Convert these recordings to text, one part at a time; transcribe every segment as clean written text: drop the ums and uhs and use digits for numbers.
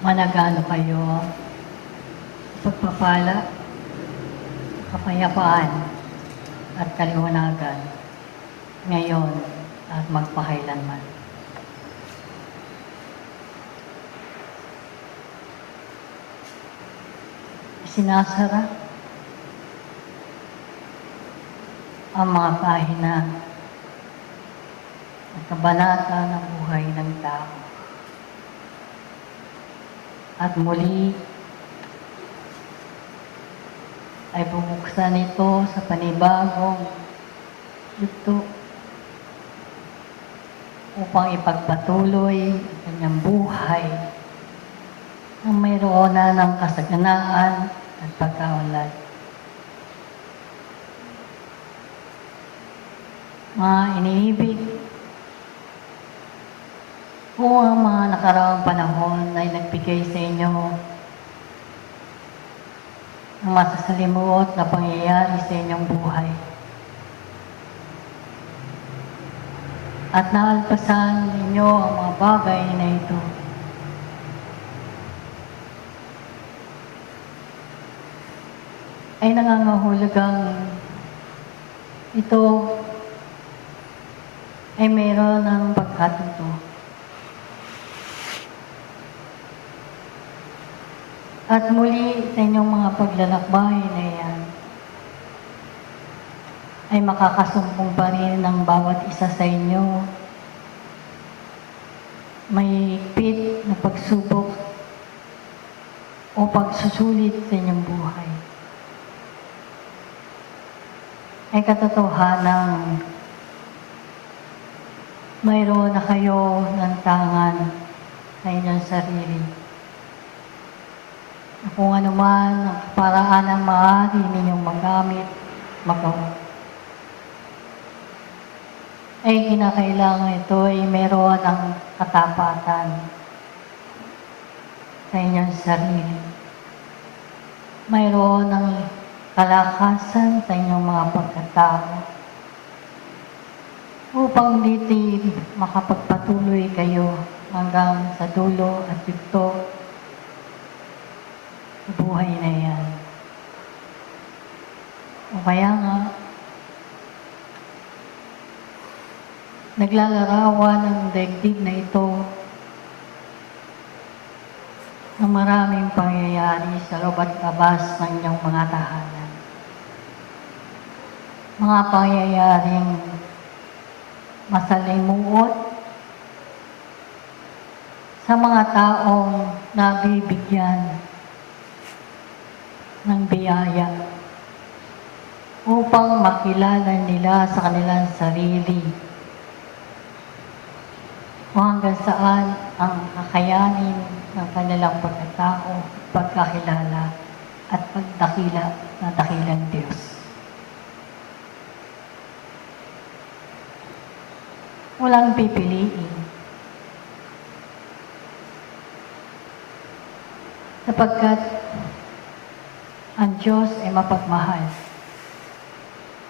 managano kayo, pagpapala, kapayapaan, at kaliwanagan, ngayon at magpakailanman. Isinasara ang mga pahina at kabanata ng buhay ng tao. At muli ay bubuksan ito sa panibagong yugto upang ipagpatuloy ang kanyang buhay na mayroon na ng kasaganaan at pagkaunlad. Mga iniibig, kung ang mga nakaraang panahon ay nagbigay sa inyo ng masasalimuot na pangyayari sa inyong buhay at naalpasan ninyo ang mga bagay na ito, ay nangangahulugang ito ay mayroon ng pagkatuto. At muli sa inyong mga paglalakbay na yan, ay makakasumpong pa rin ng bawat isa sa inyo. May higpit na pagsubok o pagsusulit sa inyong buhay. Ay katotohanang mayroon na kayo ng tangan sa inyong sarili. Kung ano man ang paraan ang maaari ninyong magamit, magawa. Ay kinakailangan ito ay meron ang katapatan sa inyong sarili. Mayroon ang kalakasan sa inyong mga pagkatao upang dito makapagpatuloy kayo hanggang sa dulo at yugto buhay na yan. O kaya nga, naglalarawan ng daigdig na ito ng maraming pangyayari sa loob at labas ng inyong mga tahanan. Mga pangyayaring masalimuot sa mga taong nabibigyan ng biyaya upang makilala nila sa kanilang sarili kung hanggang saan ang kakayanin ng kanilang pagkatao, pagkakilala at pagdakila ng dakilang Diyos. Walang pipiliin sapagkat ang Diyos ay mapagmahal.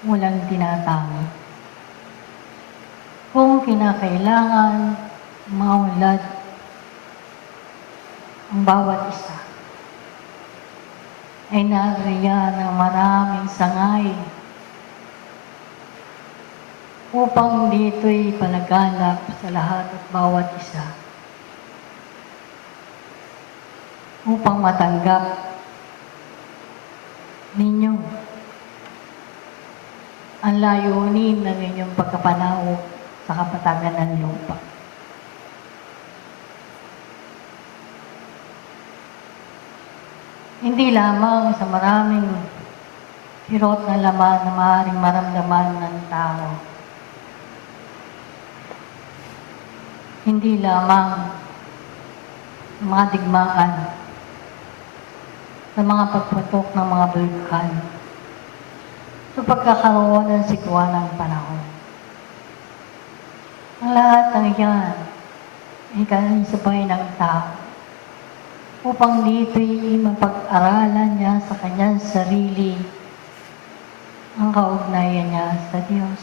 Walang tinatangi. Kung kinakailangan maunlad ang bawat isa, ay nariyan ng maraming sangay upang dito'y palaganap sa lahat at bawat isa upang matanggap ninyo ang layunin ng inyong pagkapanao sa kapatagan ng lupa. Hindi lamang sa maraming hirot na laman na maaaring maramdaman ng tao. Hindi lamang sa mga digmaan, sa mga pagputok ng mga bulkan, sa pagkakaroon ng sikwa ng panahon. Ang lahat ng iyan ay kanisabay ng tao upang dito'y mapag-aralan niya sa kanyang sarili ang kaugnayan niya sa Diyos,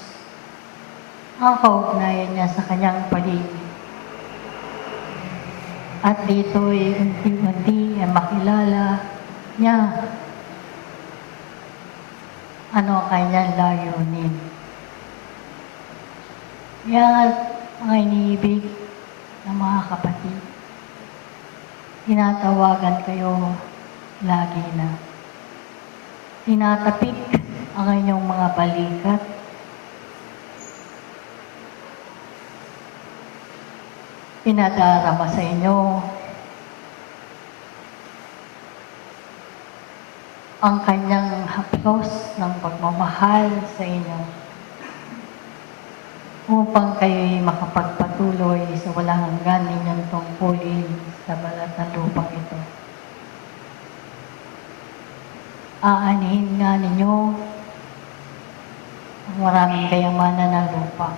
ang kaugnayan niya sa kanyang paligid. At dito'y unti-unti ay makilala niya ano ang kanyang layunin. Kaya nga, mga iniibig ng mga kapatid, tinatawagan kayo lagi na. Tinatapik ang inyong mga balikat. Pinadarama sa inyo ang kanyang haplos ng pagmamahal sa inyo upang kayo'y makapagpatuloy sa walang hanggan ninyong tungkulin sa balat ng lupang ito. Aanihin nga ninyo ang maraming kayamanan ng lupa.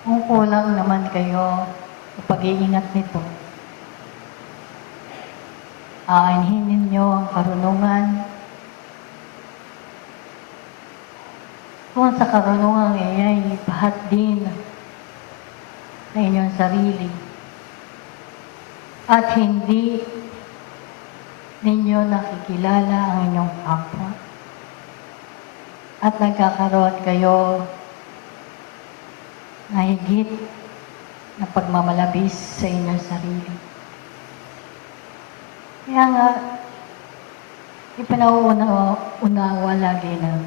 Kung kulang naman kayo sa pag-iingat nito, aanhin ninyo ang karunungan. Kung sa karunungan ay ipahat din sa inyong sarili at hindi ninyo nakikilala ang inyong kapwa at nagkakaroon kayo na higit na pagmamalabis sa inyong sarili. Kaya nga, ipinauunawa lagi na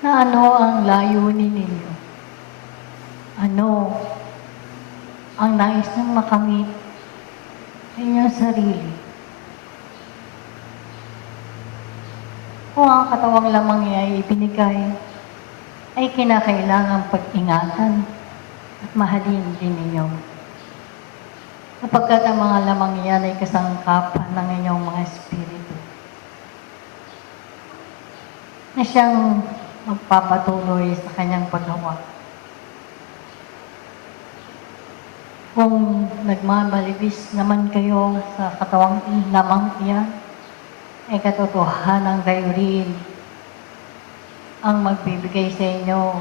ano ang layunin ninyo. Ano ang nais nang makamit sa inyong sarili. Kung ang katawang lamang niya ay ibinigay, ay kinakailangang pag-ingatan at mahalin din ninyo. Kapagkat ang mga lamang iyan ay kasangkapan ng inyong mga espiritu na siyang magpapatuloy sa kanyang paggawa. Kung nagmamalibis naman kayo sa katawang lamang iyan, ay katotohanan kayo rin ang magbibigay sa inyo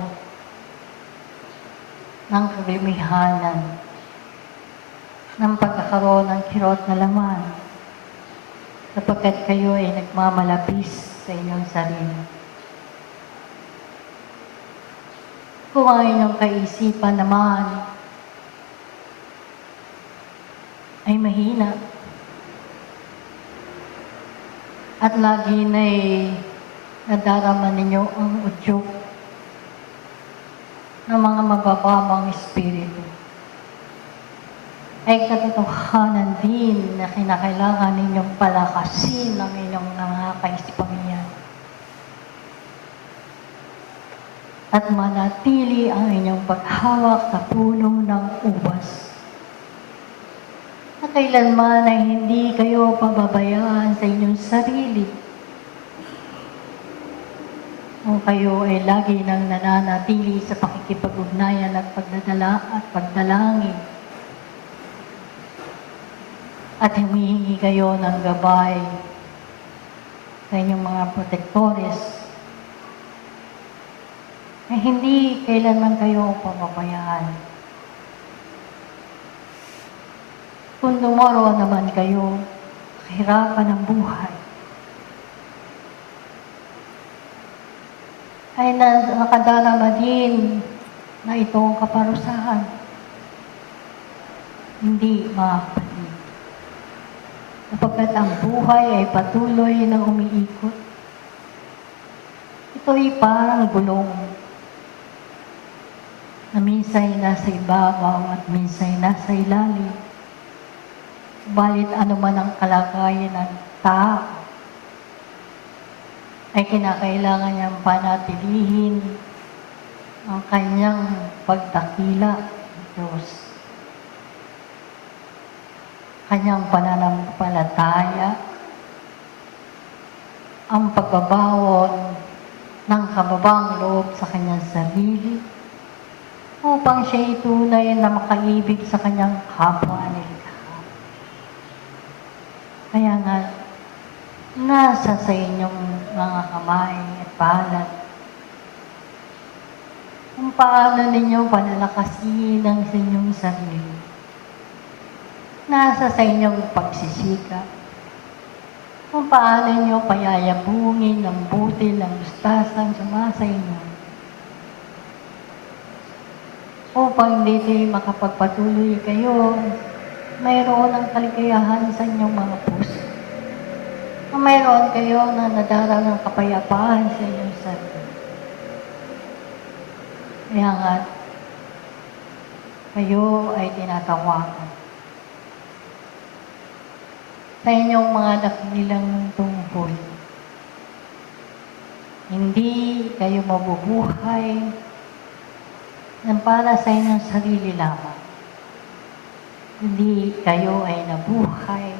ng kaglimihanan ng pagkakaroon ng kirot na laman sapagkat kayo ay nagmamalabis sa inyong sarili. Kung ang inyong kaisipan naman ay mahina at lagi na'y nadarama ninyo ang udyok ng mga mabababang espiritu, ay katotohanan din na kinakailangan ninyong palakasin ang inyong kaisipang iyan at manatili ang inyong paghawak sa puno ng ubas na kailanman ay hindi kayo pababayaan sa inyong sarili. Kung kayo ay lagi nang nananatili sa pakikipag-ugnayan at pagdadala at pagdalangin at humihingi kayo ng gabay sa inyong mga protektores, ay hindi kailanman kayo pababayaan. Kung dumaro naman kayo sa kahirapan ng buhay, ay nakadarama din na itong kaparusahan. Hindi, mga kapatid. Sapagkat ang buhay ay patuloy na umiikot. Ito'y parang gulong na minsa'y nasa ibabaw at minsa'y nasa ilalim. Balit ano man ang kalagayan ng tao, ay kinakailangan niyang panatilihin ang kanyang pagdakila ng Diyos. Kanyang pananampalataya, ang pagbabawon ng kababang loob sa kanyang sarili, upang siya tunay na makaibig sa kanyang kapwa nilikha. Kaya nga, nasa sa inyong mga kamay at palad kung paano ninyo palalakasin ang inyong sarili. Nasa sa inyong pagsisikap. Kung paano ninyo payayabungin ang butil ng mustasang sumasa inyo. Upang dito'y makapagpatuloy kayo, mayroon ang kaligayahan sa inyong mga puso. Mayroon kayo na nadarang ng kapayapaan sa inyong sarili. Kaya nga, kayo ay tinatawagan. Sa inyong mga dakilang tungkol, hindi kayo mabubuhay ng para sa inyong sarili lamang. Hindi kayo ay nabuhay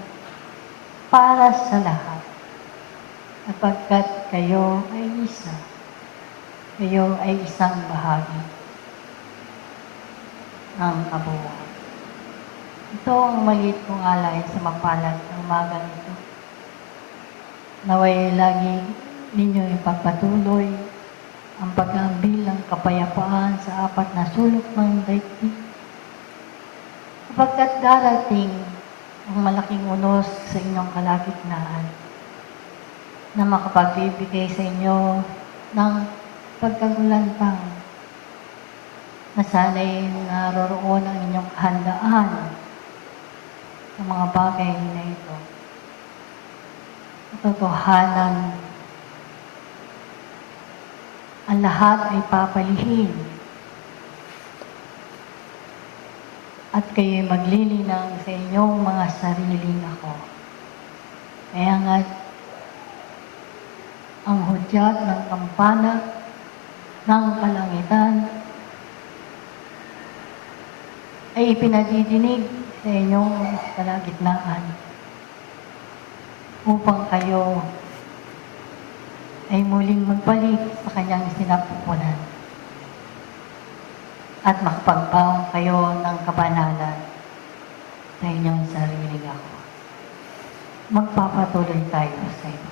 para sa lahat. Sapagkat kayo ay isa. Kayo ay isang bahagi ng kabuuan. Ito ang maliit kong alay sa mapalad ng umagang ito. Naway lagi ninyo ipagpatuloy ang pag-ambil ng kapayapaan sa apat na sulok ng daigdig. Sapagkat darating ang malaking unos sa inyong kalagitnaan na makapagbibigay sa inyo ng pagkagulantang na sana'y naroroon ang inyong kahandaan sa mga bagay na ito. Katotohanan, ang lahat ay papalihin at kayo'y maglilinang sa inyong mga sariling ako. Kaya nga, ang hudyat ng kampana ng kalangitan ay ipinadidinig sa inyong kalagitnaan upang kayo ay muling magbalik sa kanyang sinapupunan at makapagbaon kayo ng kabanalan sa inyong sariling ako. Magpapatuloy tayo sa iyo.